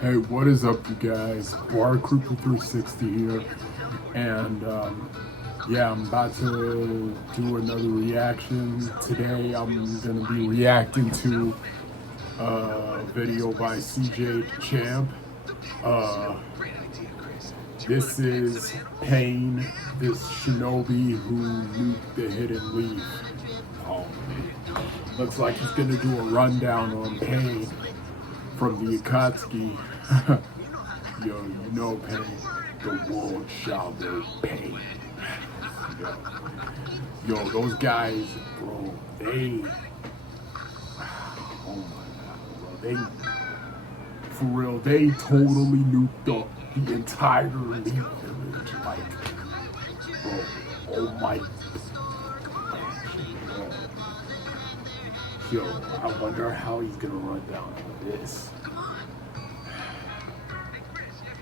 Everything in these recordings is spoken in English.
Hey, what is up, you guys? Bar Creeper 360 here, and yeah, I'm about to do another reaction. Today, I'm gonna be reacting to a video by CJ Champ. Uh, this is Pain, this Shinobi who nuked the hidden leaf. Looks like he's gonna do a rundown on Pain from the Akatsuki. Yo, you know Pain. The world shall know Pain. Yo, those guys, bro, they, oh my god, bro, for real, they totally nuked up the entire Leaf Village. Like, bro, oh my. Yo, I wonder how he's gonna run down this.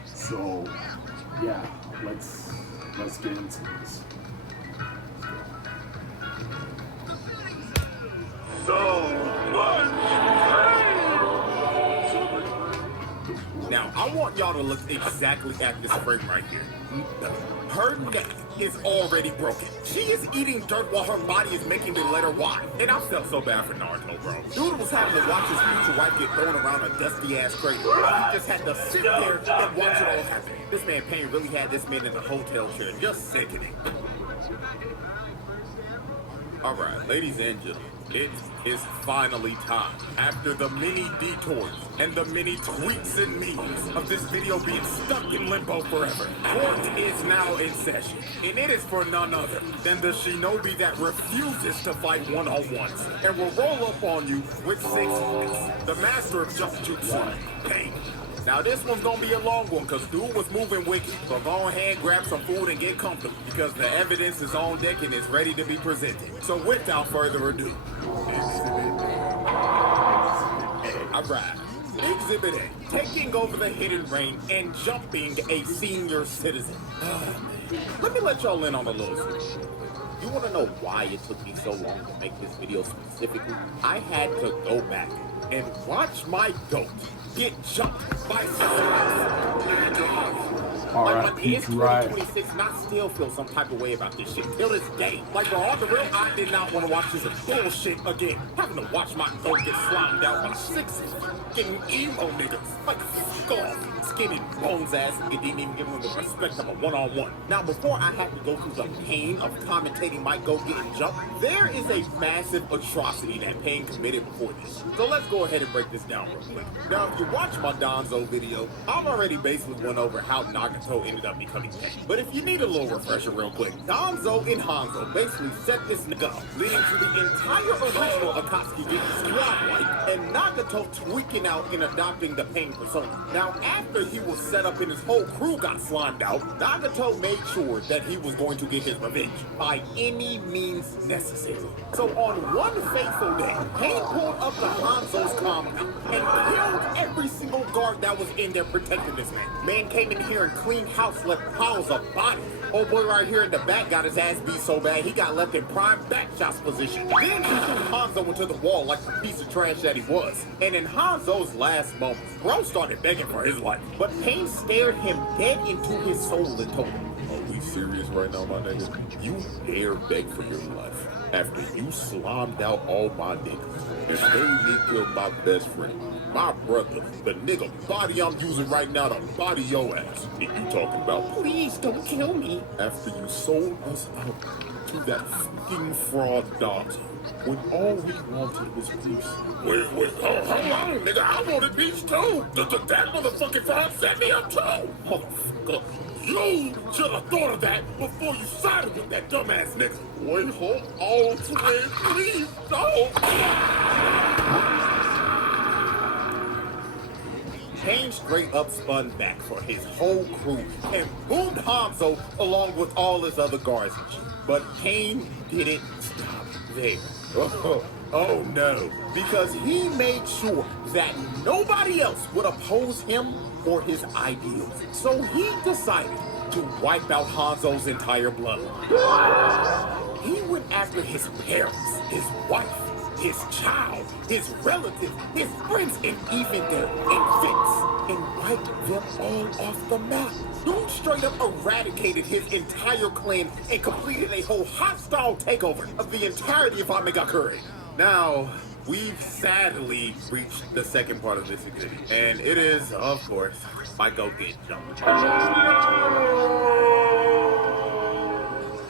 So, yeah, let's get into this. Now, I want y'all to look exactly at this frame right here. Her neck is already broken. She is eating dirt while her body is making the letter Y. And I felt so bad for Naruto, bro. Dude was having to watch his future wife get thrown around a dusty-ass crate. He just had to sit there and watch it all happen. This man Pain really had this man in a hotel chair, just sickening. All right, ladies and gentlemen, it is finally time. After the many detours and the many tweets and memes of this video being stuck in limbo forever, court is now in session, and it is for none other than the Shinobi that refuses to fight one-on-ones and will roll up on you with 6 hits. The master of just jutsu, Pain. Now this one's gonna be a long one because dude was moving wicked. So go ahead, grab some food and get comfortable because the evidence is on deck and is ready to be presented. So without further ado, Exhibit A. Alright, Exhibit A, taking over the hidden reign and jumping a senior citizen. Let me let y'all in on a little secret. You want to know why it took me so long to make this video specifically? I had to go back and watch my goat get jumped by Alright, it's 2026 and I still feel some type of way about this shit till this day. Like, bro, on the real, I did not want to watch this bullshit again. Having to watch my goat get slimed out by 6 fucking emo niggas. Like, fuck off. Skinny bones ass and didn't even give him the respect of a one-on-one. Now, before I had to go through the pain of commentating my goat getting jumped, there is a massive atrocity that Pain committed before this. So let's go ahead and break this down real quick. Now, if you watch my Donzo video, I've already basically went over how Nagato ended up becoming Pain. But if you need a little refresher real quick, Donzo and Hanzo basically set this nigga up, leading to the entire original Akatsuki getting squad wiped and Nagato tweaking out and adopting the Pain persona. Now, after he was set up and his whole crew got slimed out, Nagato made sure that he was going to get his revenge by any means necessary. So on one fateful day, Pain pulled up to Hanzo's compound and killed every single guard that was in there protecting this man. Man came in here and cleaned house, left piles of bodies. Old boy right here in the back got his ass beat so bad he got left in prime back shots position. Then he threw Hanzo into the wall like the piece of trash that he was. And in Hanzo's last moments, bro started begging for his life. But Pain stared him dead into his soul and told him, "Are we serious right now, my nigga? You dare beg for your life after you slimed out all my niggas and made me kill my best friend, my brother, the nigga body I'm using right now to body your ass. And you talking about, please don't kill me, after you sold us out to that fucking fraud Donzo, when all we wanted was peace." Wait, hold on, nigga, I wanted peace too. That motherfucking fraud set me up too. Motherfucker, you should have thought of that before you sided with that dumbass nigga. Wait, hold on, twin, please don't. Pain straight up spun back for his whole crew and boomed Hanzo along with all his other guards and shit. But Pain didn't stop there. Oh no, because he made sure that nobody else would oppose him or his ideals. So he decided to wipe out Hanzo's entire bloodline. He went after his parents, his wife, his child, his relatives, his friends, and even their infants. And by them all off the map. Dude straight up eradicated his entire clan and completed a whole hostile takeover of the entirety of Amegakure. Now, we've sadly reached the second part of this exhibit, and it is, of course, my go get jumped.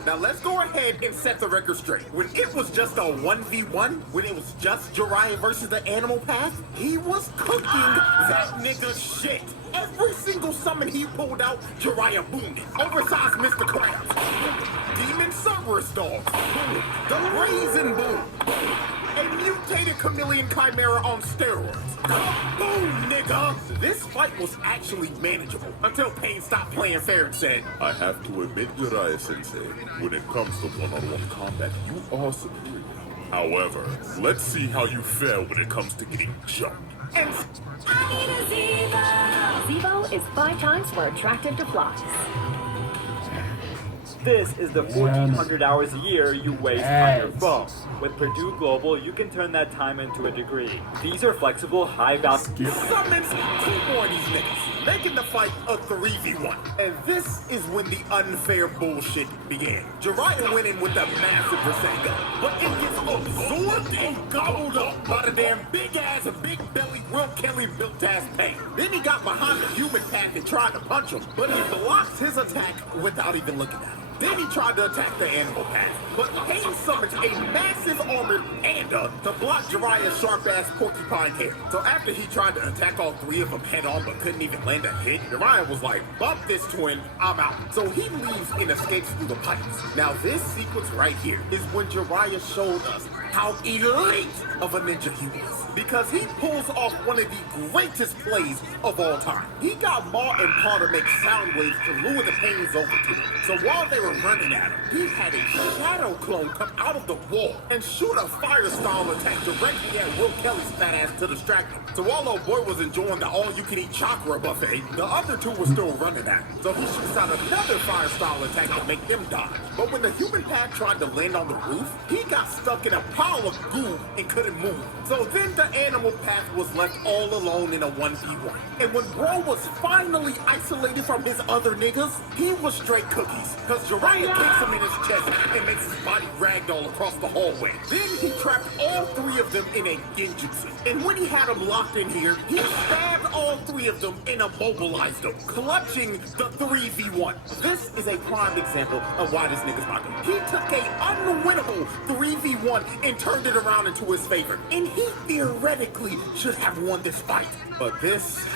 Now let's go ahead and set the record straight. When it was just a 1v1, when it was just Jiraiya versus the Animal Path, he was cooking that nigga shit. Every single summon he pulled out, Jiraiya boomed it. Oversized Mr. Krabs, Demon Cerberus Dogs, the Raisin Boom, a mutated chameleon chimera on steroids. Boom, nigga! This fight was actually manageable until Pain stopped playing fair and said, I have to admit, Jiraiya-sensei, when it comes to one-on-one combat, you are superior. However, let's see how you fare when it comes to getting jumped. and I need a Zevo! Zevo is 5 times more attractive to flies. This is the 1,400 hours a year you waste on your phone. With Purdue Global, you can turn that time into a degree. These are flexible, high-value... summons 2 more of these niggas, making the fight a 3v1. And this is when the unfair bullshit began. Jiraiya went in with a massive Rasengan, but it gets absorbed and gobbled up by the damn big-ass, big-belly, Will Kelly built-ass Pain. Then he got behind the human path and tried to punch him, but he blocks his attack without even looking at him. Then he tried to attack the Animal Path, but Pain summons a massive armored panda to block Jiraiya's sharp-ass porcupine hair. So after he tried to attack all 3 of them head-on but couldn't even land a hit, Jiraiya was like, bump this twin, I'm out. So he leaves and escapes through the pipes. Now this sequence right here is when Jiraiya showed us how elite of a ninja he was. Because he pulls off one of the greatest plays of all time. He got Ma and Pa to make sound waves to lure the Pains over to him. So while they were running at him, he had a shadow clone come out of the wall and shoot a fire style attack directly at Will Kelly's fat ass to distract him. So while old boy was enjoying the all-you-can-eat chakra buffet, the other 2 were still running at him. So he shoots out another fire style attack to make them dodge. But when the human path tried to land on the roof, he got stuck in a pile of goo and couldn't move. So then the Animal Path was left all alone in a 1v1. And when Bro was finally isolated from his other niggas, he was straight cookies. Cause Jiraiya kicks him in his chest and makes his body ragdoll across the hallway. Then he trapped all 3 of them in a genjutsu. And when he had them locked in here, he stabbed all 3 of them and immobilized them, clutching the 3v1. This is a prime example of why this nigga's not good. He took a unwinnable 3v1 and turned it around into his favor. And he theoretically should have won this fight. But this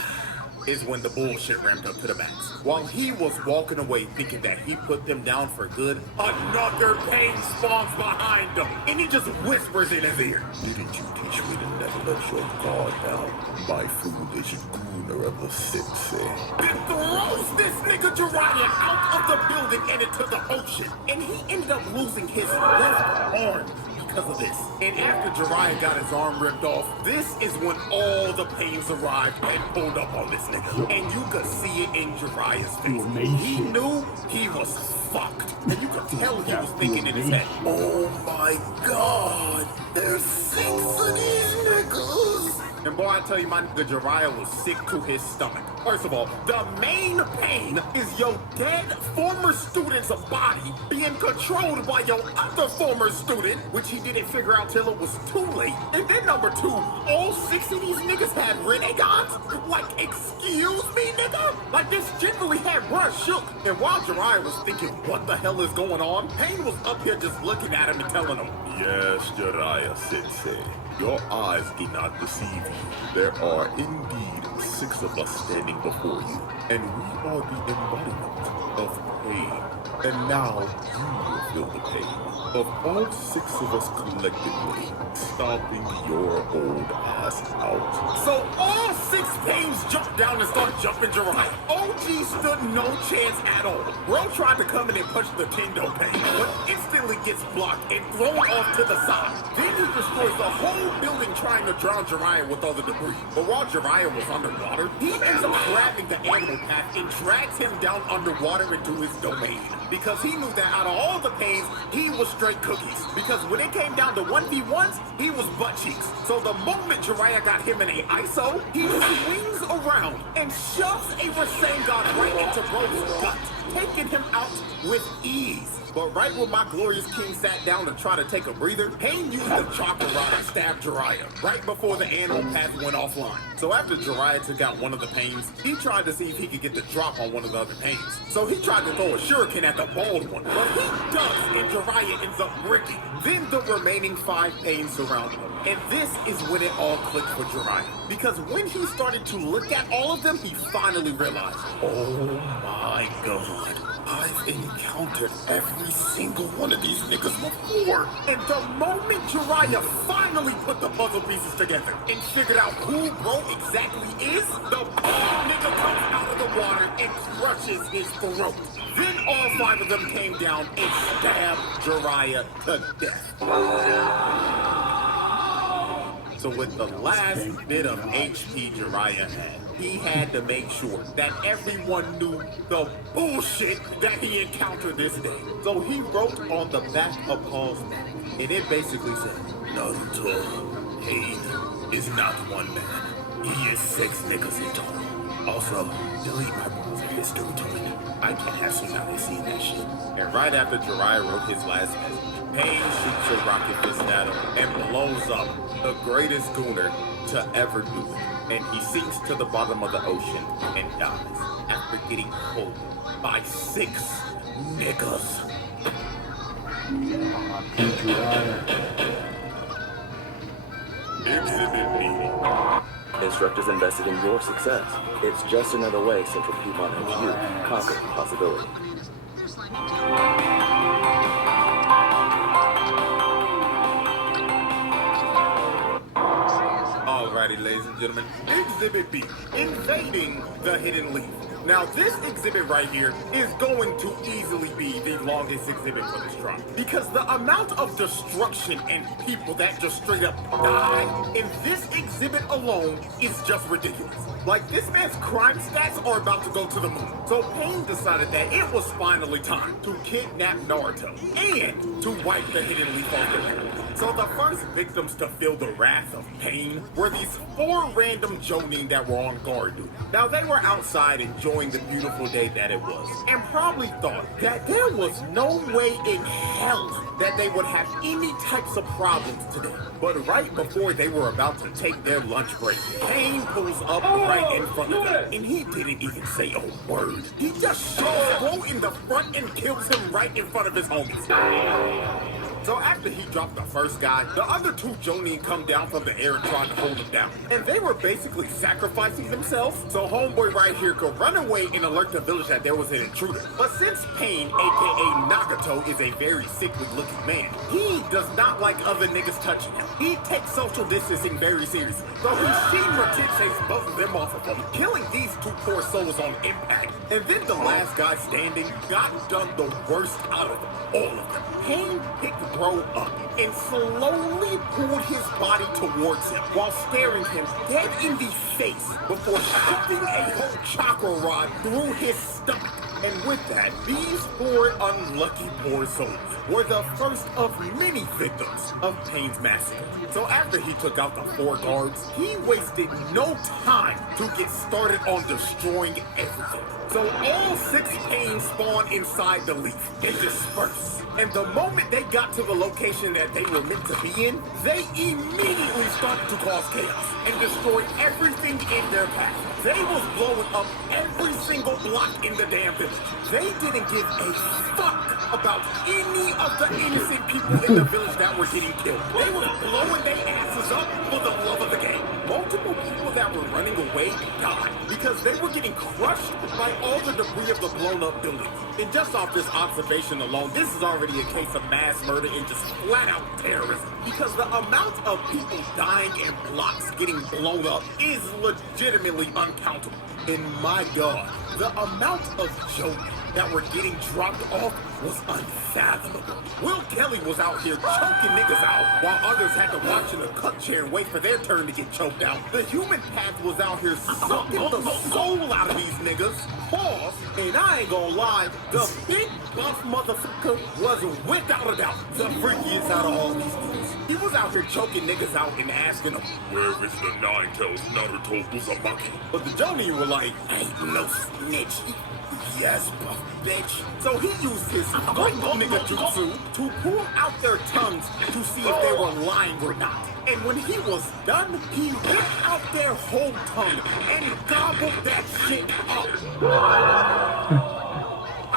is when the bullshit ramped up to the max. While he was walking away thinking that he put them down for good, another Pain spawns behind him, and he just whispers in his ear. Didn't you teach me to never let your guard down, my foolish gooner of the sensei? Then throws this nigga Jiraiya out of the building and into the ocean. And he ended up losing his left arm because of this. And after Jiraiya got his arm ripped off, this is when all the Pains arrived and pulled up on this nigga. And you could see it in Jiraiya's face. He knew he was fucked. And you could tell he was thinking in his head, oh my god, there's 6 of these niggas. And boy, I tell you, my nigga Jiraiya was sick to his stomach. First of all, the main pain is your dead former student's body being controlled by your other former student, which he didn't figure out till it was too late. And then number 2, all 6 of these niggas had renegades? Like, excuse me, nigga? Like, this generally had bruh shook. And while Jiraiya was thinking, what the hell is going on? Pain was up here just looking at him and telling him, Yes, Jiraiya-sensei, your eyes do not deceive you. There are indeed 6 of us standing before you, and we are the embodiment of pain. And now you will feel the pain of all 6 of us collectively stomping your old ass out. So all 6 Pains jumped down and started jumping Jiraiya. OG stood no chance at all. Bro tried to come in and punch the Kendo Pain, but instantly gets blocked and thrown off to the side. Then he destroys the whole building trying to drown Jiraiya with all the debris. But while Jiraiya was underwater, he ends up grabbing the animal path and drags him down underwater into his domain. Because he knew that out of all the pains, he was straight cookies. Because when it came down to 1v1s, he was butt cheeks. So the moment Jiraiya got him in a ISO, he swings around and shoves a Rasengan right into Bro's gut, taking him out with ease. But right when my glorious king sat down to try to take a breather, Pain used the chakra rod to stab Jiraiya right before the animal path went offline. So after Jiraiya took out one of the Pains, he tried to see if he could get the drop on one of the other Pains. So he tried to throw a shuriken at the bald one, but he does, and Jiraiya ends up bricking. Then the remaining 5 Pains surround him. And this is when it all clicked for Jiraiya. Because when he started to look at all of them, he finally realized, oh my god, I've encountered every single one of these niggas before. And the moment Jiraiya finally put the puzzle pieces together and figured out who Bro exactly is, the bald nigga comes out of the water and crushes his throat. Then all 5 of them came down and stabbed Jiraiya to death. So with the last bit of HP Jiraiya had, he had to make sure that everyone knew the bullshit that he encountered this day. So he wrote on the back of Paul's neck, and it basically said, Naruto, Pain is not one man. He is 6 niggas in total. Also, delete my balls of history to it. I can't have somebody seeing that shit. And right after Jiraiya wrote his last message, Pain shoots a rocket fist at him and blows up the greatest gooner to ever do it. And he sinks to the bottom of the ocean and dies after getting pulled by 6 niggas. Exhibit B. Instructors invested in your success. It's just another way Central Piedmont helps you conquer possibility. Alrighty, ladies and gentlemen, Exhibit B, Invading the Hidden Leaf. Now, this exhibit right here is going to easily be the longest exhibit for this drop. Because the amount of destruction and people that just straight up die in this exhibit alone is just ridiculous. Like, this man's crime stats are about to go to the moon. So Pain decided that it was finally time to kidnap Naruto and to wipe the Hidden Leaf off their hands. So the first victims to feel the wrath of Pain were these 4 random Jonin that were on guard duty. Now, they were outside enjoying the beautiful day that it was, and probably thought that there was no way in hell that they would have any types of problems today. But right before they were about to take their lunch break, Pain pulls up right in front of them, and he didn't even say a word. He just shoves Bro in the front and kills him right in front of his homies. So after he dropped the first guy, the other 2 Jonin come down from the air and try to hold him down. And they were basically sacrificing themselves so homeboy right here could run away and alert the village that there was an intruder. But since Pain, aka Nagato, is a very sickly looking man, he does not like other niggas touching him. He takes social distancing very seriously. So he Shinra takes both of them off of him, killing these 2 poor souls on impact. And then the last guy standing got done the worst out of them, all of them. Pain picked Bro up and slowly pulled his body towards him while staring him dead in the face before shoving a whole chakra rod through his stomach. And with that, these 4 unlucky poor souls were the first of many victims of Pain's massacre. So after he took out the 4 guards, he wasted no time to get started on destroying everything. So all 6 Pains spawn inside the leaf and disperse. And the moment they got to the location that they were meant to be in, they immediately started to cause chaos and destroy everything in their path. They was blowing up every single block in the damn village. They didn't give a fuck about any of the innocent people in the village that were getting killed. They were blowing their asses up for the love of the game. Multiple people that were running away died because they were getting crushed by all the debris of the blown up buildings. And just off this observation alone, this is already a case of mass murder and just flat out terrorism. Because the amount of people dying and blocks getting blown up is legitimately uncountable. And my god, the amount of Jonin that were getting dropped off was unfathomable. Will Kelly was out here choking niggas out while others had to watch in a cut chair and wait for their turn to get choked out. The human path was out here sucking the soul out of these niggas. Pause. And I ain't gonna lie, the big buff motherfucker was without a doubt the freakiest out of all these niggas. He was out here choking niggas out and asking them, Where is the nine-tails Naruto Uzumaki? but the Jonin were like, ain't no snitch. Yes, buff bitch. So he used his nigga jutsu to pull out their tongues to see if they were lying or not. And when he was done, he ripped out their whole tongue and gobbled that shit up.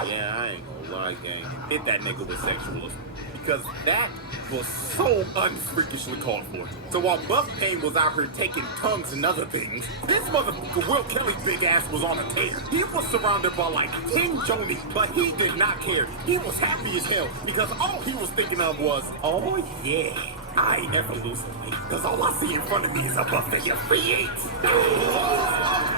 Yeah, I ain't gonna lie, gang. Hit that nigga with sexualism. Because that was so unfreakishly called for. So while Buff Pain was out here taking tongues and other things, this motherfucker Will Kelly's big ass was on a tear. He was surrounded by like 10 Johnny, but he did not care. He was happy as hell because all he was thinking of was, oh yeah, I ain't never losing weight. Because all I see in front of me is a buffet of V8.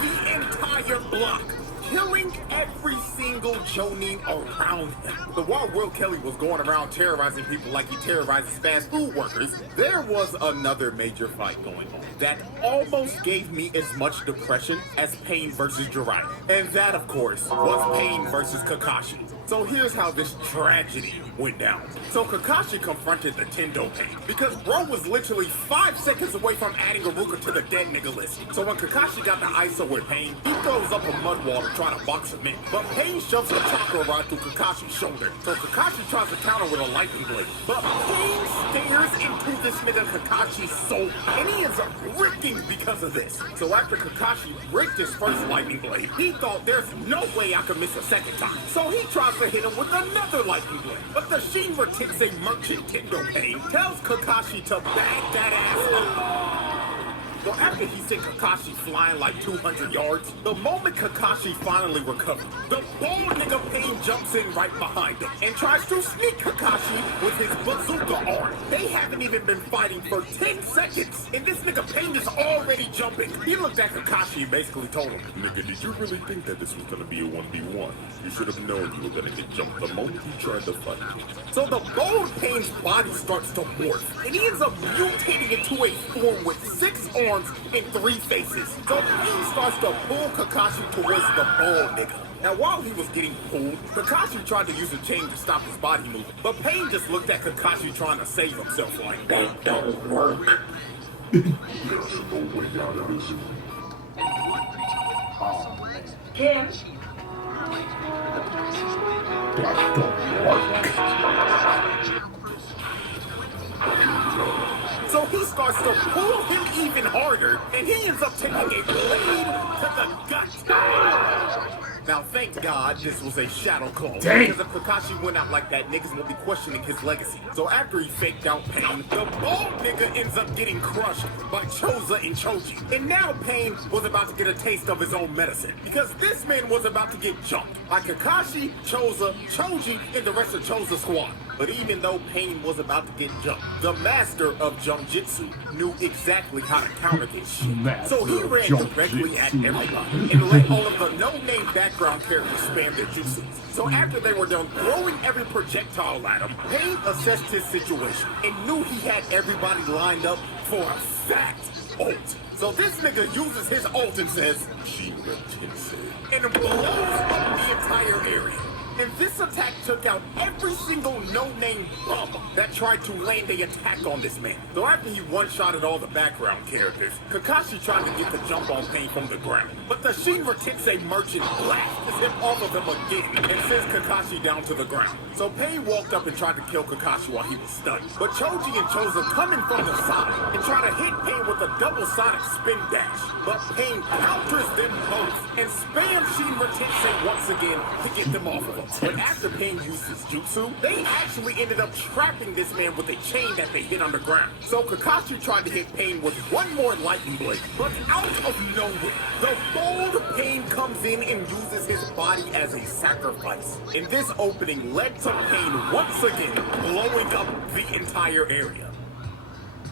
The entire block. Killing every single Jonin around him. But while Will Kelly was going around terrorizing people like he terrorizes fast food workers, there was another major fight going on that almost gave me as much depression as Pain versus Jiraiya. And that, of course, was Pain versus Kakashi. So here's how this tragedy went down. So Kakashi confronted the Tendo Pain because bro was literally 5 seconds away from adding Aruka to the dead nigga list. So when Kakashi got the ISO with Pain, he throws up a mud wall to try to box him in. But Pain shoves a chakra rod through Kakashi's shoulder. So Kakashi tries to counter with a lightning blade. But Pain stares into this nigga Kakashi's soul, and he ends up ripping because of this. So after Kakashi ripped his first lightning blade, he thought there's no way I could miss a second time. So he tries to hit him with another lightning blade. But the Shinra Tensei merchant Tendo Pain tells Kakashi to bag that ass up. So after he sent Kakashi flying like 200 yards, the moment Kakashi finally recovered, the bald nigga Pain jumps in right behind him and tries to sneak Kakashi with his bazooka arm. They haven't even been fighting for 10 seconds, and this nigga Pain is already jumping. He looked at Kakashi and basically told him, Nigga, did you really think that this was gonna be a 1v1? You should have known you were gonna get jumped the moment you tried to fight. So the bald Pain's body starts to morph, and he ends up mutating into a form with 6 arms and 3 faces. So Pain starts to pull Kakashi towards the bald nigga. Now while he was getting pulled, Kakashi tried to use a chain to stop his body moving. But Pain just looked at Kakashi trying to save himself like, that don't work. There's no way out of this. Oh man. Kim, That don't work. So he starts to pull him even harder, and he ends up taking a blade to the gut. Now, thank God this was a shadow clone. Dang. Because if Kakashi went out like that, niggas will be questioning his legacy. So after he faked out Pain, the bald nigga ends up getting crushed by Choza and Choji. And now Pain was about to get a taste of his own medicine. Because this man was about to get jumped by Kakashi, Choza, Choji, and the rest of Choza's squad. But even though Pain was about to get jumped, the master of Jumjitsu knew exactly how to counter this shit. So he ran directly at everybody and let all of the no-name background characters spam their jutsus. So after they were done throwing every projectile at him, Pain assessed his situation and knew he had everybody lined up for a fat ult. So this nigga uses his ult and says, Shinra Tensei. and blows up the entire area. And this attack took out every single no-name bum that tried to land an attack on this man. So after he one-shotted all the background characters, Kakashi tried to get the jump on Pain from the ground. But the Shinra Tensei merchant blasts him off of him again and sends Kakashi down to the ground. So Pain walked up and tried to kill Kakashi while he was stunned. But Choji and Choza come in from the side and try to hit Pain with a double-sonic spin dash. But Pain counters them both and spams Shinra Tensei once again to get them off of him. But after Pain used his jutsu, they actually ended up trapping this man with a chain that they hit underground. So Kakashi tried to hit Pain with one more lightning blade, but out of nowhere, the bold Pain comes in and uses his body as a sacrifice. And this opening led to Pain once again blowing up the entire area.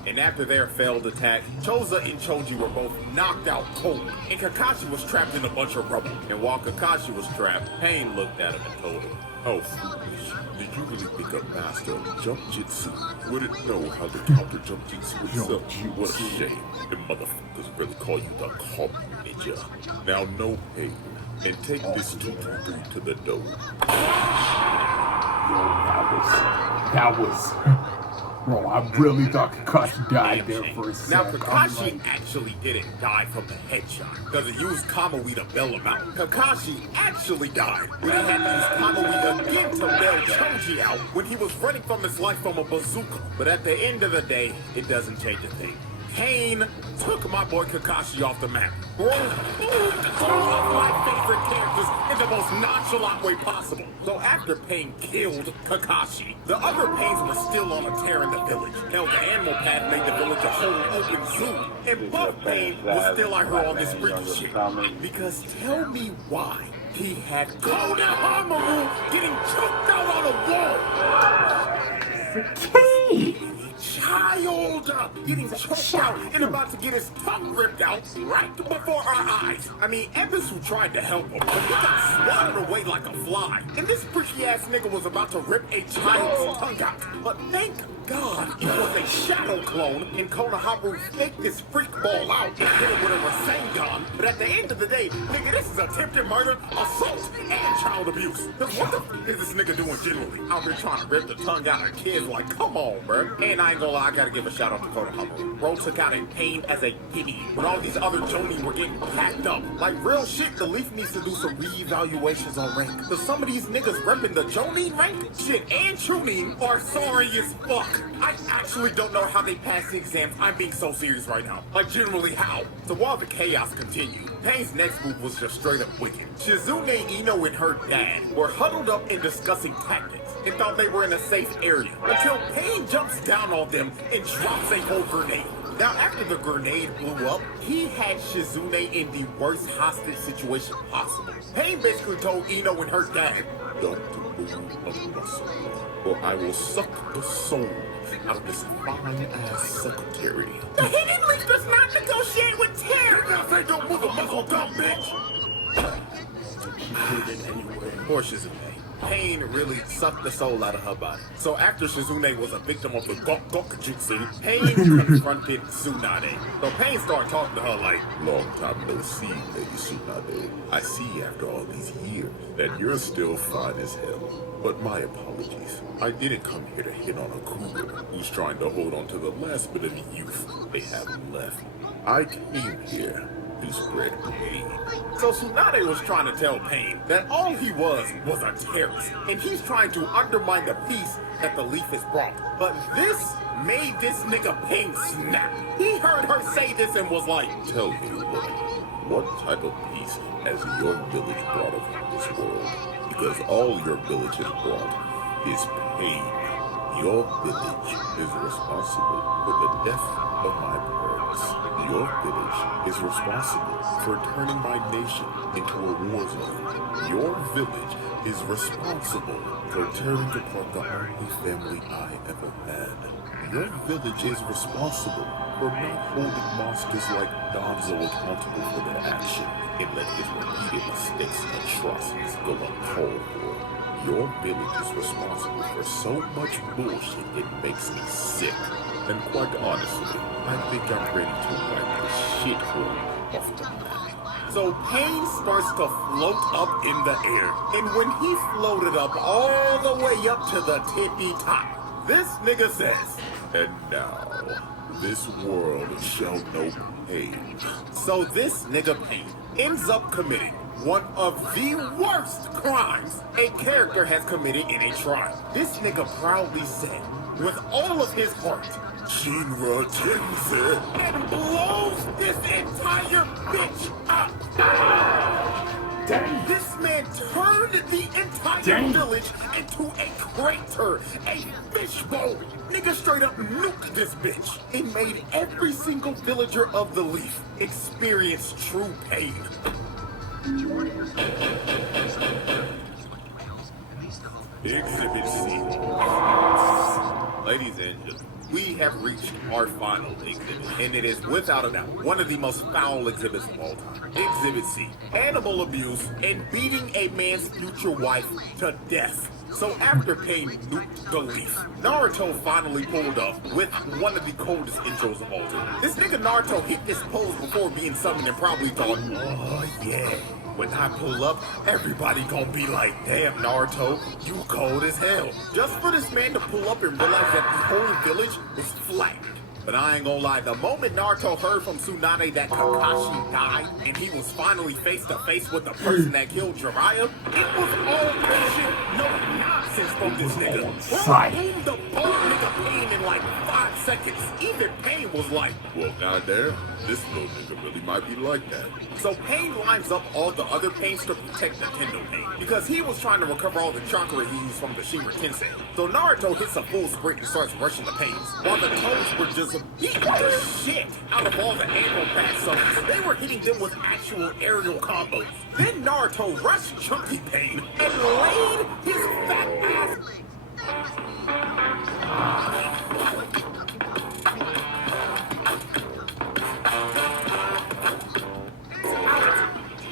And after their failed attack, Choza and Choji were both knocked out cold, and Kakashi was trapped in a bunch of rubble. And while Kakashi was trapped, Pain looked at him and told him, How foolish. Did you really think a master of jump jitsu wouldn't know how to counter jump jitsu itself? What a shame. The motherfuckers really call you the Cop Ninja. Now no Pain. And take this 223 to the door. Yo, that was, bro, I really thought Kakashi died there for a now second. Kakashi actually didn't die from the headshot, because he used Kamui to bail him out. Kakashi actually died when he had to use Kamui again to bail Choji out when he was running from his life from a bazooka. But at the end of the day, it doesn't change a thing. Pain took my boy Kakashi off the map. Bro, all of my favorite characters in the most nonchalant way possible. So after Pain killed Kakashi, the other Pains were still on a tear in the village. Hell, the animal path made the village a whole open zoo. And Buff Pain was still out here on this freaky shit. Because tell me why he had Konohamaru getting choked out on a wall. Child getting choked out and about to get his tongue ripped out right before our eyes. I mean, Ebisu tried to help him, but he got swatted away like a fly. And this freaky ass nigga was about to rip a child's tongue out. But thank God it was a shadow clone, and Konohamaru faked this freak ball out and hit it with a Rasengan. But at the end of the day, nigga, this is attempted murder, assault, and child abuse. Cause what the f is this nigga doing generally? Out here trying to rip the tongue out of kids, like, come on, bruh. And I ain't gonna lie, I gotta give a shout out to Konohamaru. Bro took out a Pain as a guinea when all these other Jonin were getting packed up. Like, real shit, the Leaf needs to do some reevaluations on rank. Cause some of these niggas repping the Jonin rank, shit, and Chunin are sorry as fuck. I actually don't know how they passed the exams. I'm being so serious right now. Like, generally how? So while the chaos continued, Pain's next move was just straight up wicked. Shizune, Ino, and her dad were huddled up and discussing tactics and thought they were in a safe area until Pain jumps down on them and drops a whole grenade. Now, after the grenade blew up, he had Shizune in the worst hostage situation possible. Pain basically told Ino and her dad, Don't move a muscle, or I will suck the soul out of this fine-ass secretary. the Hidden Leaf does not negotiate with terror! Now say don't move a muscle, dumb bitch! She did it anyway. Poor Shizune. Pain really sucked the soul out of her body. So after Shizune was a victim of the Gokujutsu, Pain confronted Tsunade. So Pain started talking to her like, Long time no see, Lady Tsunade. I see after all these years that you're still fine as hell. But my apologies. I didn't come here to hit on a cougar who's trying to hold on to the last bit of youth they have left. I came here to spread pain. so Tsunade was trying to tell Pain that all he was a terrorist, and he's trying to undermine the peace that the Leaf has brought. But this made this nigga Pain snap. He heard her say this and was like, Tell me, woman, what type of peace has your village brought upon this world? Because all your village has brought is pain. Your village is responsible for the death of my parents. Your village is responsible for turning my nation into a war zone. Your village is responsible for tearing apart the only family I ever had. Your village is responsible for not holding monsters like Danzo accountable for their action and let his repeated mistakes and atrocities go uncalled for. Your village is responsible for so much bullshit it makes me sick. And quite honestly, I think I'm ready to wipe the shithole off the map. so Pain starts to float up in the air. And when he floated up all the way up to the tippy top, this nigga says, And now, this world shall know pain. so this nigga Pain ends up committing one of the worst crimes a character has committed in a trial. This nigga proudly said, with all of his heart, Shinra Tensei. and blows this entire bitch up. Dang. This man turned the entire village into a crater, a fishbowl. Nigga straight up nuked this bitch and made every single villager of the Leaf experience true pain. Exhibit C. Ladies and gentlemen, we have reached our final exhibit, and it is without a doubt one of the most foul exhibits of all time. Exhibit C, animal abuse and beating a man's future wife to death. So after Pain nuked the leaf, Naruto finally pulled up with one of the coldest intros of all time. This nigga Naruto hit this pose before being summoned and probably thought, oh yeah, when I pull up, everybody gonna be like, damn Naruto, you cold as hell. Just for this man to pull up and realize that the whole village was flattened. But I ain't gonna lie, the moment Naruto heard from Tsunade that Kakashi died, and he was finally face to face with the person that killed Jiraiya, it was all bullshit, no nonsense from this nigga. Bro, Pain the bold nigga Pain in like 5 seconds. Even Pain was like, Well, goddamn, this little nigga really might be like that. so Pain lines up all the other Pains to protect the Tendo Pain, because he was trying to recover all the chakra he used from the Shinra Tensei. So Naruto hits a full sprint and starts rushing the Pains, while the Toads were just beating the shit out of all the animal pass summons. They were hitting them with actual aerial combos. Then Naruto rushed Chunky Pain and laid his fat ass.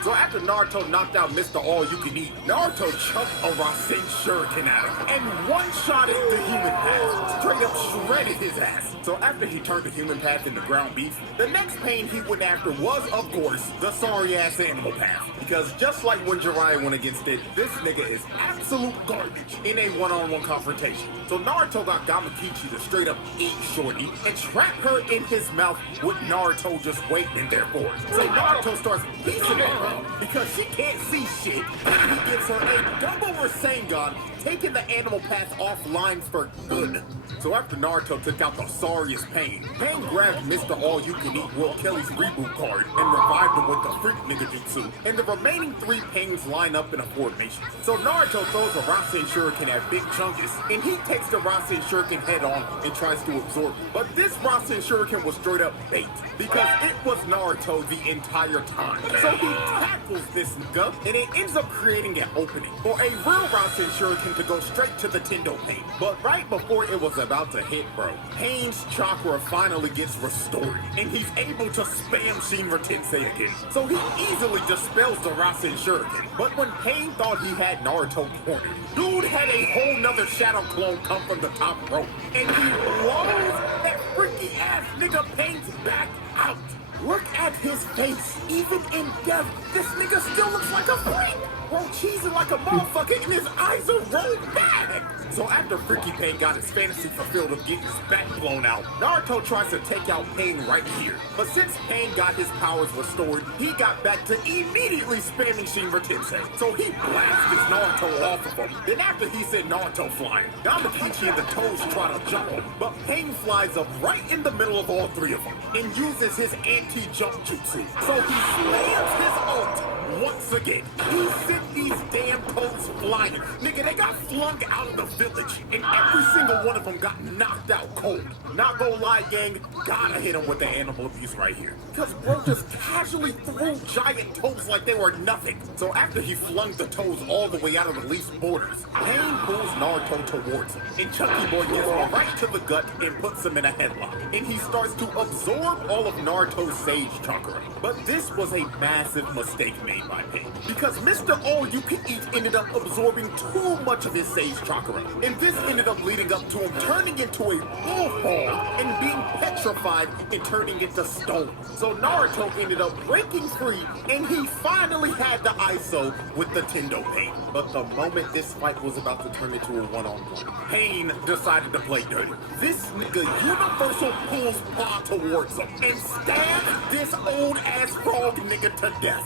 So after Naruto knocked out Mr. All-You-Can-Eat, Naruto chucked a Rasen Shuriken at him and one-shotted the human path, straight up shredded his ass. So after he turned the human path into ground beef, the next Pain he went after was, of course, the sorry-ass animal path. Because just like when Jiraiya went against it, this nigga is absolute garbage in a one-on-one confrontation. So Naruto got Gamakichi to straight up eat Shorty and trap her in his mouth with Naruto just waiting in there for her. So Naruto starts piecing her up because she can't see shit, and he gives her a double Rasengan, taking the animal path offline for good. So after Naruto took out the sorriest Pain, Pain grabbed Mr. All-You-Can-Eat Will Kelly's reboot card and revived him with the Freak Nigga Jutsu, and the remaining 3 Pains line up in a formation. So Naruto throws a Rasen Shuriken at Big Chungus, and he takes the Rasen Shuriken head on and tries to absorb it. But this Rasen Shuriken was straight up bait, because it was Naruto the entire time. So he tackles this nigga, and it ends up creating an opening for a real Rasen Shuriken to go straight to the Tendo Pain. But right before it was about to hit, bro, Pain's chakra finally gets restored, and he's able to spam Shinra Tensei again. So he easily dispels the Rasen Shuriken. But when Pain thought he had Naruto cornered, dude had a whole nother shadow clone come from the top rope, and he blows that freaky ass nigga Pain's back out. Look at his face. Even in death, this nigga still looks like a freak. Bro, cheesing like a motherfucker, and his eyes are rolled back. So after Freaky Pain got his fantasy fulfilled of getting his back blown out, Naruto tries to take out Pain right here. But since Pain got his powers restored, he got back to immediately spamming Shinra Tensei. So he blasted Naruto off of him. Then after he sent Naruto flying, Gamakichi and the Toads try to jump him, but Pain flies up right in the middle of all 3 of them and uses his anti-jump jutsu. So he slams his ult once again. He sent these damn Toads flying. Nigga, they got flung out of the village, and every single one of them got knocked out cold. Not gonna lie, gang, gotta hit him with the animal abuse right here. Cause bro just casually threw giant toads like they were nothing. So after he flung the toads all the way out of the leaf's borders, Pain pulls Naruto towards him, and Chunky Boy gives him right to the gut and puts him in a headlock. And he starts to absorb all of Naruto's Sage Chakra. But this was a massive mistake made by Pain, because Mr. All-You-Can-Eat ended up absorbing too much of his Sage Chakra. And this ended up leading up to him turning into a bullfrog and being petrified and turning into stone. So Naruto ended up breaking free, and he finally had the ISO with the Tendo Pain. But the moment this fight was about to turn into a one-on-one, Pain decided to play dirty. This nigga universal pulls paw towards him and stabs this old-ass frog nigga to death.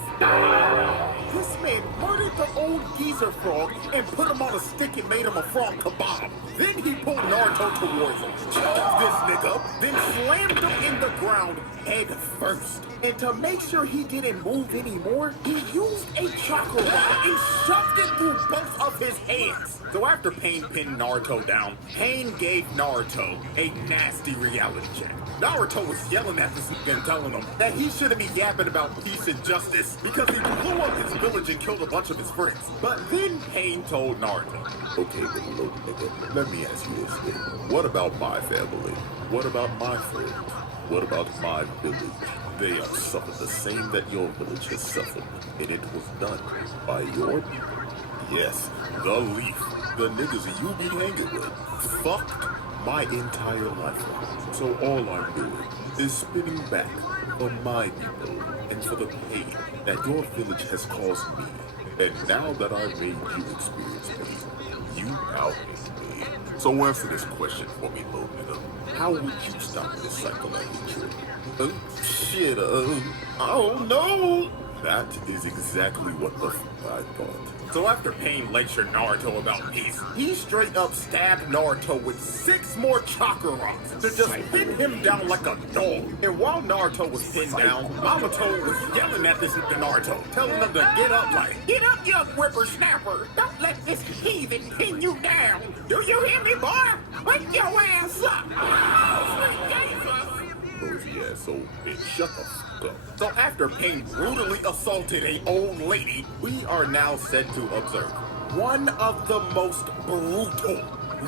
This man murdered the old geezer frog and put him on a stick and made him a frog kebab. Then he pulled Naruto towards him, choked this nigga, then slammed him in the ground head first. And to make sure he didn't move anymore, he used a chakra rod and shoved it through both of his hands. So after Pain pinned Naruto down, Pain gave Naruto a nasty reality check. Naruto was yelling at this nigga and telling him that he shouldn't be yapping about peace and justice because he blew up his village and killed a bunch of his friends. But then Pain told Naruto, Okay, but look, nigga, let me ask you this thing. What about my family? What about my friends? What about my village? They have suffered the same that your village has suffered, and it was done by your people. Yes, the Leaf, the niggas you be hanging with, fucked my entire life. So all I'm doing is spinning back for my people and for the pain that your village has caused me. And now that I've made you experience pain, you now hate me. So answer this question for me, little nigga. How would you stop this cycle of hatred? Shit, I don't know. That is exactly what the fuck I thought. So after Pain lectured Naruto about peace, he straight up stabbed Naruto with 6 more chakra rocks to just pin him down like a dog. And while Naruto was pinned down, Yamato was yelling at this nigga Naruto, telling him to get up like, "Get up, young whippersnapper! Don't let this heathen pin you down! Do you hear me, boy? Wake your ass up!" Yeah, so bitch, shut the fuck up. So after Pain brutally assaulted a old lady, we are now set to observe one of the most brutal,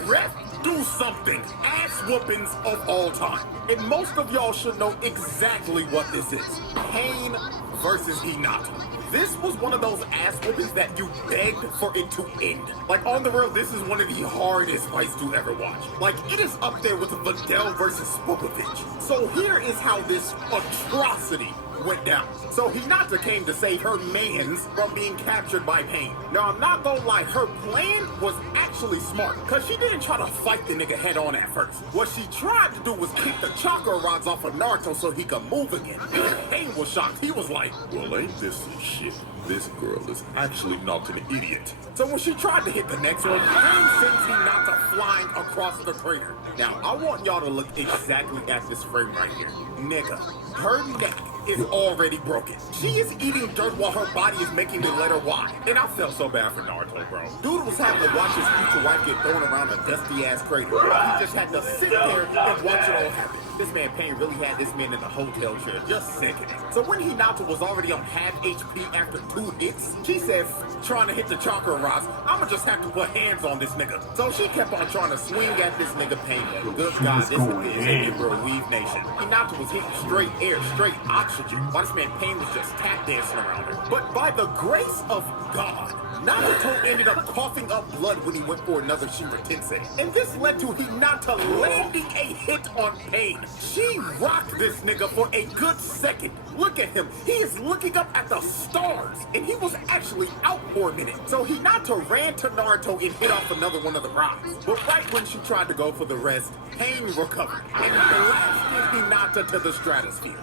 ref do something, ass whoopings of all time. And most of y'all should know exactly what this is. Pain versus Hinata. This was one of those ass whoopings that you begged for it to end. Like, on the real, this is one of the hardest fights to ever watch. Like, it is up there with Vidal versus Spopovich. So here is how this atrocity went down. So Hinata came to save her mans from being captured by Pain. Now, I'm not gonna lie, her plan was actually smart, because she didn't try to fight the nigga head on at first. What she tried to do was kick the chakra rods off of Naruto so he could move again. And Pain was shocked. He was like, well, ain't this some shit? This girl is actually not an idiot. So when she tried to hit the next one, Pain sends Hinata flying across the crater. Now, I want y'all to look exactly at this frame right here. Nigga, her neck is already broken. She is eating dirt while her body is making the letter Y. And I felt so bad for Naruto, bro. Dude was having to watch his future wife get thrown around a dusty-ass crater. He just had to sit there and watch it all happen. This man Pain really had this man in the hotel chair, just sickening. So when Hinata was already on half HP after 2 hits, she said, trying to hit the chakra rods, I'ma just have to put hands on this nigga. So she kept on trying to swing at this nigga Pain. Good God, this is Emperor Weave Nation. Hinata was hitting straight air, straight oxygen, while this man Pain was just tap dancing around her. But by the grace of God, Naruto ended up coughing up blood when he went for another Shira Tensei. And this led to Hinata landing a hit on Pain. She rocked this nigga for a good second. Look at him. He is looking up at the stars. And he was actually out for a minute. So Hinata ran to Naruto and hit off another one of the rocks. But right when she tried to go for the rest, Pain recovered and blasted Hinata to the stratosphere.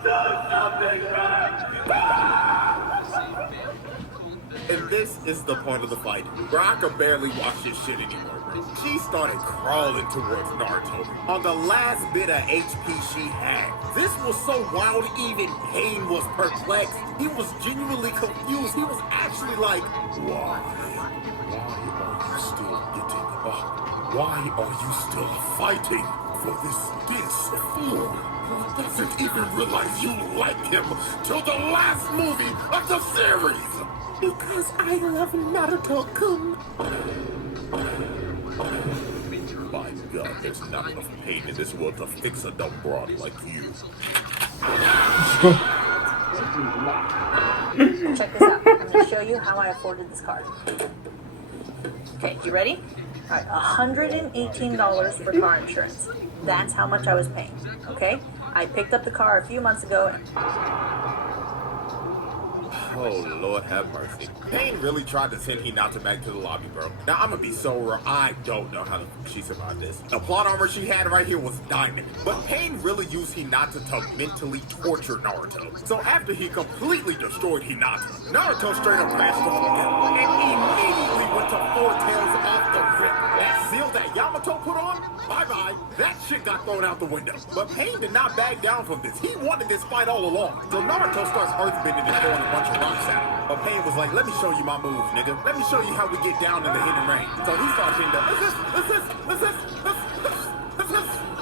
And this is the part of the fight where I could barely watch this shit anymore, bro. She started crawling towards Naruto on the last bit of HP she had. This was so wild, even Pain was perplexed. He was genuinely confused. He was actually like, Why are you still getting up? Why are you still fighting for this fool who doesn't even realize you like him till the last movie of the series? because I love Naruto-kun. My God, there's not enough pain in this world to fix a dumb broad like you. Check this out. I'm going to show you how I afforded this car. Okay, you ready? All right, $118 for car insurance. That's how much I was paying, okay? I picked up the car a few months ago. Oh, Lord have mercy. Pain really tried to send Hinata back to the lobby, bro. Now, I'm gonna be so real, I don't know how she survived this. The plot armor she had right here was diamond. But Pain really used Hinata to mentally torture Naruto. So after he completely destroyed Hinata, Naruto straight up crashed the fuck out and immediately went to 4 tails off the rip. That seal that Yamato put on? Bye-bye. That shit got thrown out the window. But Pain did not back down from this. He wanted this fight all along. So Naruto starts earthbending and throwing a bunch of rocks at him. But Pain was like, let me show you my moves, nigga. Let me show you how we get down in the hidden ring. So he starts hitting the,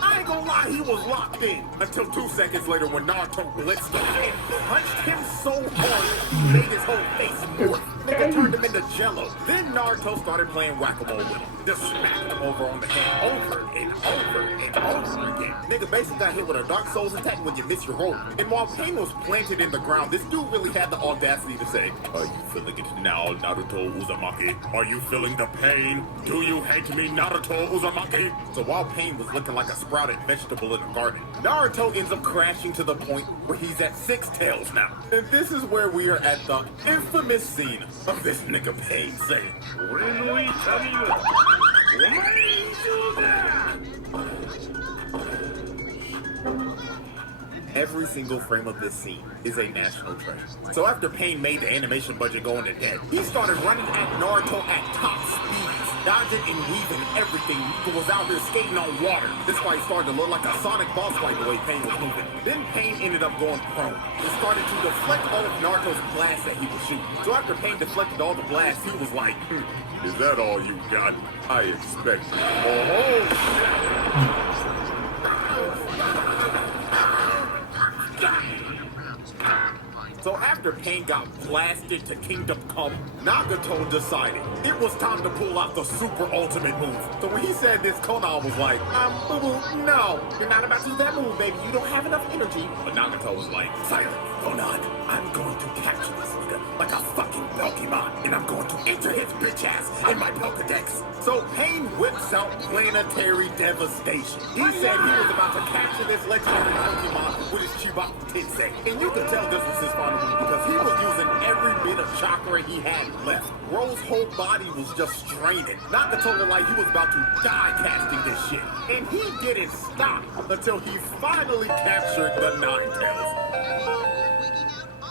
I ain't gonna lie. why he was locked in. Until 2 seconds later when Naruto blitzed him and punched him so hard he made his whole face morph. Nigga turned him into jello. Then Naruto started playing whack-a-mole with him. Just smacked him over on the head over and over and over again. Nigga basically got hit with a Dark Souls attack when you miss your roll. And while Pain was planted in the ground, this dude really had the audacity to say, "Are you feeling it now, Naruto Uzumaki? Are you feeling the pain? Do you hate me, Naruto Uzumaki?" So while Pain was looking like a sprouted vegetable in the garden, Naruto ends up crashing to the point where he's at 6 tails now. And this is where we are at the infamous scene of this nigga Pain saying, every single frame of this scene is a national treasure. So after Pain made the animation budget go into debt, he started running at Naruto at top speeds, dodging and weaving everything. He was out there skating on water. This is why he started to look like a Sonic boss fight the way Pain was moving. Then Pain ended up going prone and started to deflect all of Naruto's blasts that he was shooting. So after Pain deflected all the blasts, he was like, Is that all you got? I expect. So after Pain got blasted to Kingdom Come, Nagato decided it was time to pull out the super ultimate move. So when he said this, Konan was like, boo-boo, no, you're not about to do that move, baby. You don't have enough energy. But Nagato was like, silence, Konan. I'm going to capture this nigga like a fucking Pokemon, and I'm going to enter his bitch ass in my Pokedex. So Pain whips out Planetary Devastation. He said he was about to capture this legendary Pokemon with his Chibaku Tensei. And you can tell this was his final move because he was using every bit of chakra he had left. Bro's whole body was just straining. Nagato looked like he was about to die casting this shit. And he didn't stop until he finally captured the Ninetales.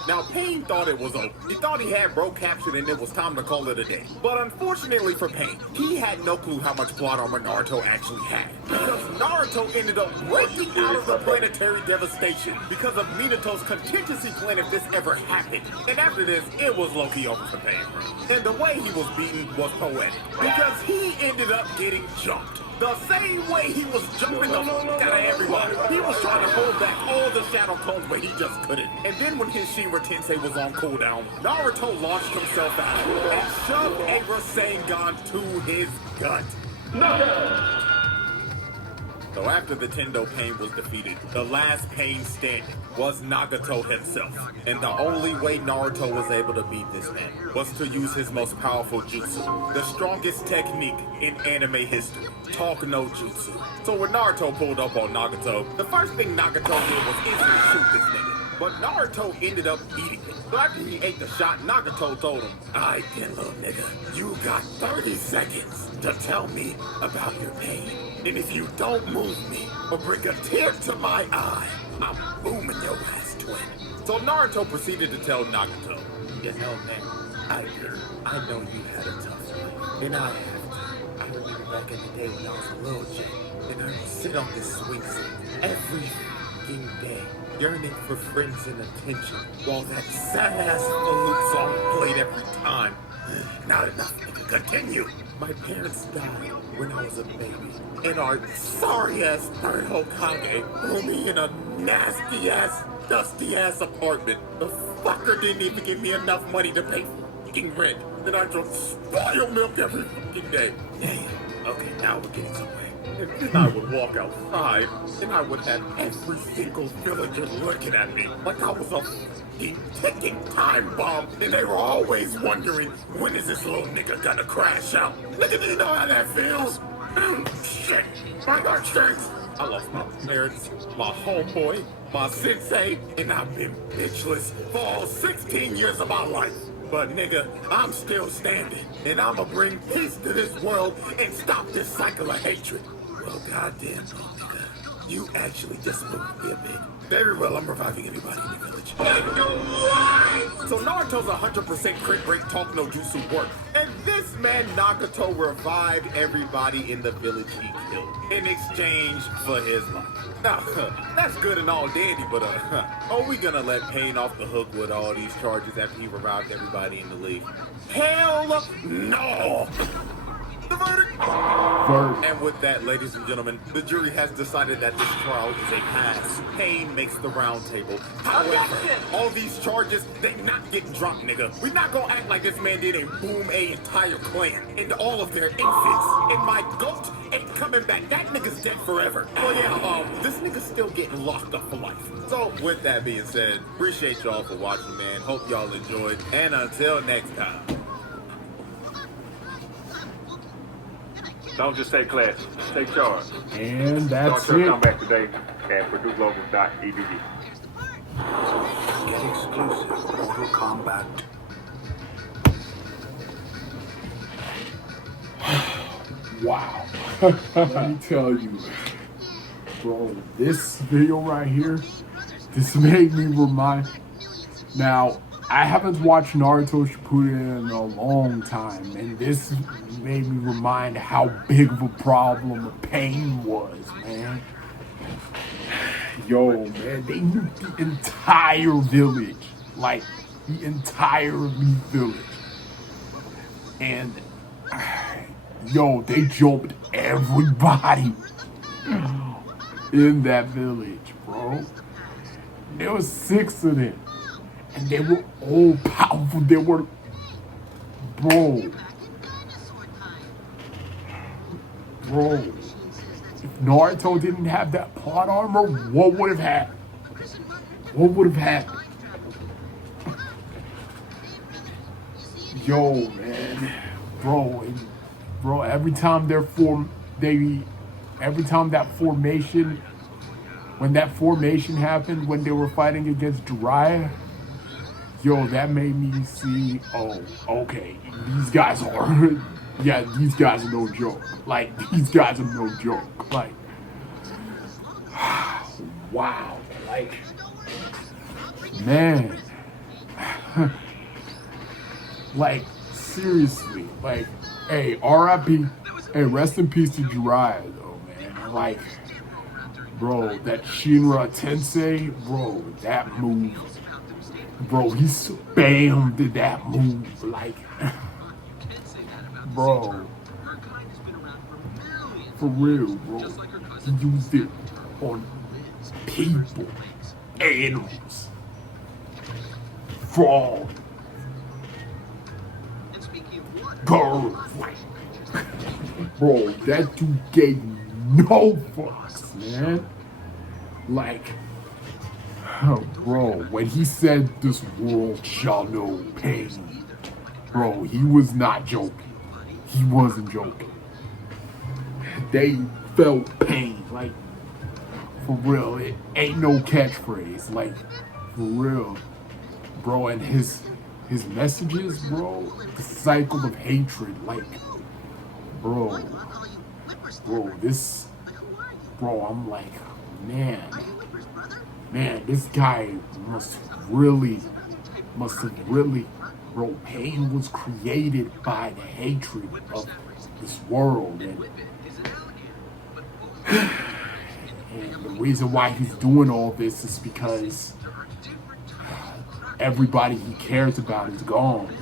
Now, Pain thought it was over. He thought he had Bro captured and it was time to call it a day. But unfortunately for Pain, he had no clue how much plot armor Naruto actually had. Because Naruto ended up breaking out of the Planetary Devastation because of Minato's contingency plan if this ever happened. And after this, it was low-key over for Pain. And the way he was beaten was poetic. Because he ended up getting jumped. The same way he was jumping the fuck out of everybody. He was trying to hold back all the shadow clones, but he just couldn't. And then when his Shinra Tensei was on cooldown, Naruto launched himself out and shoved a Rasengan to his gut. So after the Tendo Pain was defeated, the last Pain standing was Nagato himself. And the only way Naruto was able to beat this man was to use his most powerful jutsu, the strongest technique in anime history, Talk no Jutsu. So when Naruto pulled up on Nagato, the first thing Nagato did was instantly shoot this nigga. But Naruto ended up eating it. So after he ate the shot, Nagato told him, "Alright then, little nigga, you got 30 seconds to tell me about your pain. And if you don't move me or bring a tear to my eye, I'm booming your ass, twin." So Naruto proceeded to tell Nagato, "You know, man, I know you had a tough life, and I have too. I remember back in the day when I was a little chick, and I would sit on this swing set every fucking day, yearning for friends and attention, while that sad-ass flute song played every time. Not enough, nigga. Continue. My parents died when I was a baby, and our sorry-ass third Hokage threw me in a nasty-ass, dusty-ass apartment. The fucker didn't even give me enough money to pay fucking rent. Then I drank spoiled milk every fucking day. Damn. Okay, now we're getting somewhere. And then I would walk outside, and I would have every single villager looking at me like I was a fucking ticking time bomb, and they were always wondering, when is this little nigga gonna crash out? Nigga, do you know how that feels? Shit, my heart stinks. I lost my parents, my homeboy, my sensei, and I've been bitchless for all 16 years of my life. But nigga, I'm still standing, and I'ma bring peace to this world and stop this cycle of hatred." Well, goddamn, nigga, you actually just moved me a bit. Very well, I'm reviving everybody in the village. So Naruto's 100% crit break talk no jutsu worked, and this man Nagato revived everybody in the village he killed in exchange for his life. Now, that's good and all dandy, but are we gonna let Pain off the hook with all these charges after he revived everybody in the league? Hell no! the verdict? Verdict. And with that, ladies and gentlemen, the jury has decided that this trial is a pass. Pain makes the round table. However, all these charges, they not getting dropped, nigga. We not gonna act like this man did and boom a entire clan into all of their infants. And my goat ain't coming back. That nigga's dead forever. Well, yeah, this nigga's still getting locked up for life. So, with that being said, appreciate y'all for watching, man. Hope y'all enjoyed. And until next time. Don't just take classes, take charge. And that's Start your it. comeback today at PurdueGlobal.edu. Get exclusive Mortal Kombat. Wow. Let me tell you, bro, this video right here, this made me remind. Now, I haven't watched Naruto Shippuden in a long time, and this made me remind how big of a problem pain was, man. Yo, man, they nuked the entire village. Like, the entire village. And, yo, they jumped everybody in that village, bro. There was 6 of them. And they were all powerful. They were, bro. If Naruto didn't have that plot armor, what would have happened? What would have happened? Yo, man, bro. Every time every time that formation, when that formation happened, when they were fighting against Jiraiya. Yo, that made me see, oh, okay, these guys are, yeah, these guys are no joke. Like, these guys are no joke. Like, wow, like, man. Like, seriously, like, hey, R.I.P., hey, rest in peace to Jiraiya, though, man. Like, bro, that Shinra Tensei, bro, that move. Bro, he spammed that move, like, bro, for real, bro, he used it on people, animals, frogs, girls, like, bro, that dude gave no fucks, man, like, oh, bro, when he said this world shall know pain, bro, he was not joking. He wasn't joking. They felt pain, like, for real. It ain't no catchphrase, like, for real. Bro, and his messages, bro, the cycle of hatred, like, bro, I'm like, man, this guy must have really, bro, pain was created by the hatred of this world. And the reason why he's doing all this is because everybody he cares about is gone.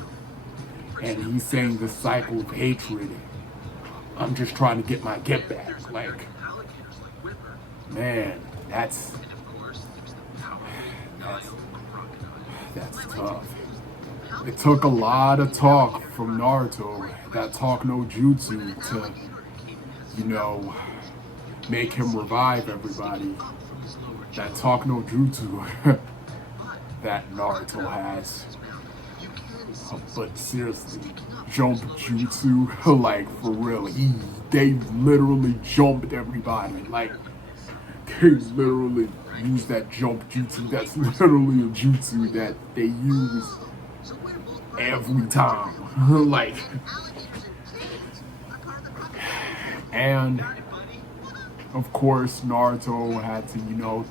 And he's saying the cycle of hatred, I'm just trying to get my get back. Like, man, that's tough. It took a lot of talk from Naruto, that talk no jutsu, to, you know, make him revive everybody. That talk no jutsu that Naruto has. But seriously, jump jutsu, like, for real, they literally jumped everybody. Like, they literally use that jump jutsu. That's literally a jutsu that they use every time. Like, and of course Naruto had to,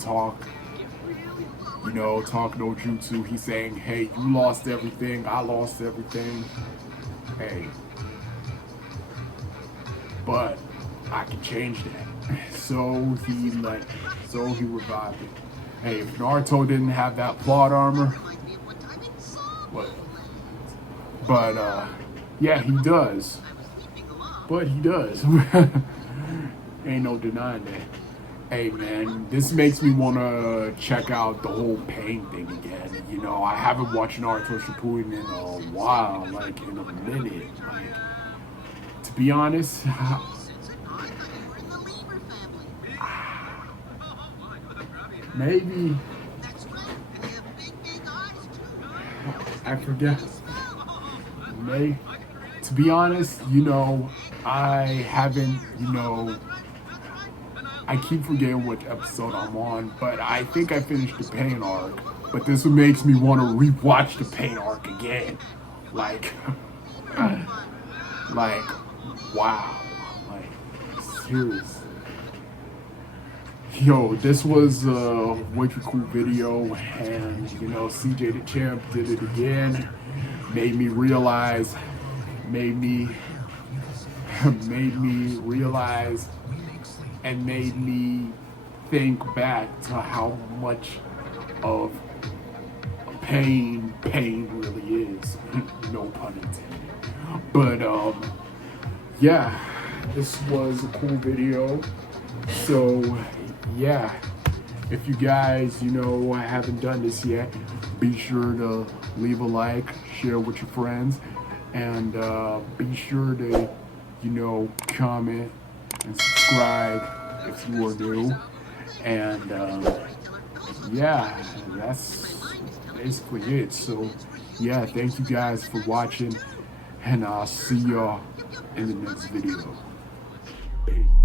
talk no jutsu. He's saying, hey, you lost everything, I lost everything. Hey, but I can change that. So he revived it. Hey, if Naruto didn't have that plot armor, but yeah, he does. but he does. Ain't no denying that. Hey man, this makes me want to check out the whole pain thing again. You know, I haven't watched Naruto Shippuden in a while, like in a minute. Like, to be honest, maybe I forget. To be honest, you know, I haven't, you know, I keep forgetting which episode I'm on, but I think I finished the Pain arc. But this makes me want to rewatch the Pain arc again. Like, like, wow. Like, seriously. Yo, this was a way too cool video, and you know, CJ the Champ did it again. Made me realize, and made me think back to how much of pain really is. No pun intended. But yeah, this was a cool video. So yeah, if you guys, you know, haven't done this yet, be sure to leave a like, share with your friends, and be sure to, you know, comment and subscribe if you are new. And yeah, that's basically it. So yeah, thank you guys for watching, and I'll see y'all in the next video. Peace.